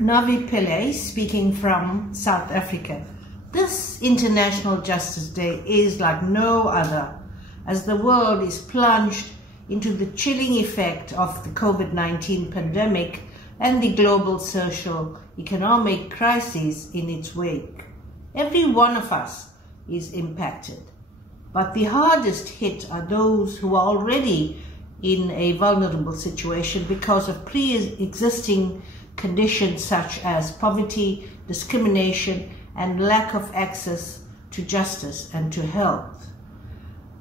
Navi Pillay, speaking from South Africa. This International Justice Day is like no other, as the world is plunged into the chilling effect of the COVID-19 pandemic and the global social economic crisis in its wake. Every one of us is impacted, but the hardest hit are those who are already in a vulnerable situation because of pre-existing conditions such as poverty, discrimination, and lack of access to justice and to health.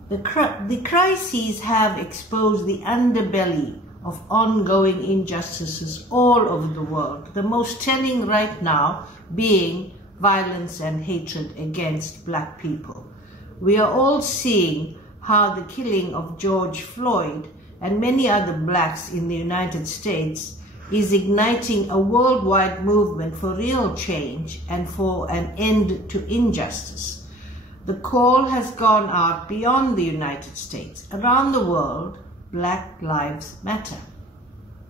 The crises have exposed the underbelly of ongoing injustices all over the world, the most telling right now being violence and hatred against Black people. We are all seeing how the killing of George Floyd and many other Blacks in the United States is igniting a worldwide movement for real change and for an end to injustice. The call has gone out beyond the United States. Around the world, Black lives matter.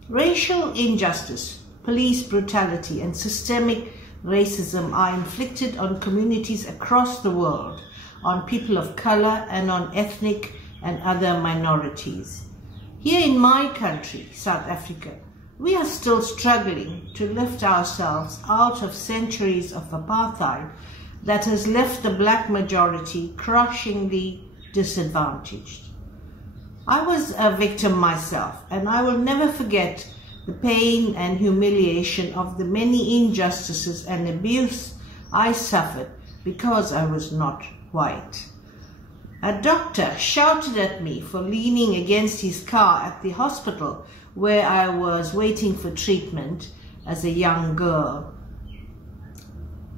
Racial injustice, police brutality, and systemic racism are inflicted on communities across the world, on people of color, and on ethnic and other minorities. Here in my country, South Africa, we are still struggling to lift ourselves out of centuries of apartheid that has left the Black majority crushingly disadvantaged. I was a victim myself, and I will never forget the pain and humiliation of the many injustices and abuse I suffered because I was not white. A doctor shouted at me for leaning against his car at the hospital where I was waiting for treatment as a young girl.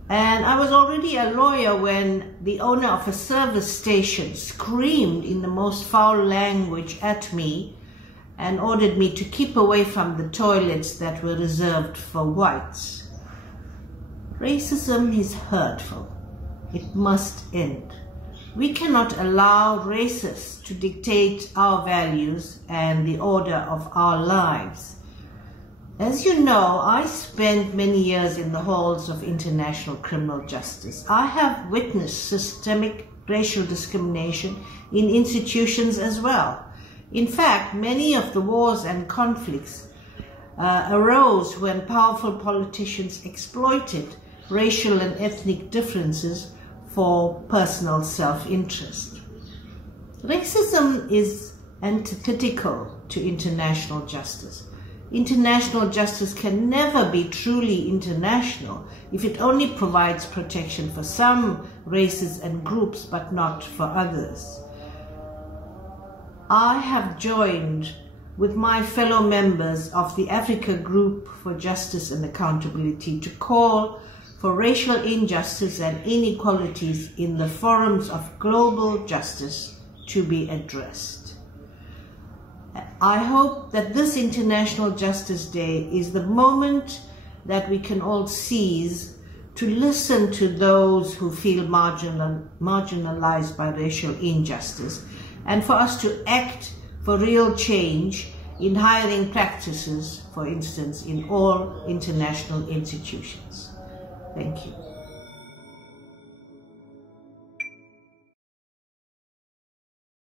And I was already a lawyer when the owner of a service station screamed in the most foul language at me and ordered me to keep away from the toilets that were reserved for whites. Racism is hurtful. It must end. We cannot allow racists to dictate our values and the order of our lives. As you know, I spent many years in the halls of international criminal justice. I have witnessed systemic racial discrimination in institutions as well. In fact, many of the wars and conflicts arose when powerful politicians exploited racial and ethnic differences for personal self-interest. Racism is antithetical to international justice. International justice can never be truly international if it only provides protection for some races and groups but not for others. I have joined with my fellow members of the Africa Group for Justice and Accountability to call for racial injustice and inequalities in the forums of global justice to be addressed. I hope that this International Justice Day is the moment that we can all seize to listen to those who feel marginalized by racial injustice, and for us to act for real change in hiring practices, for instance, in all international institutions. Thank you.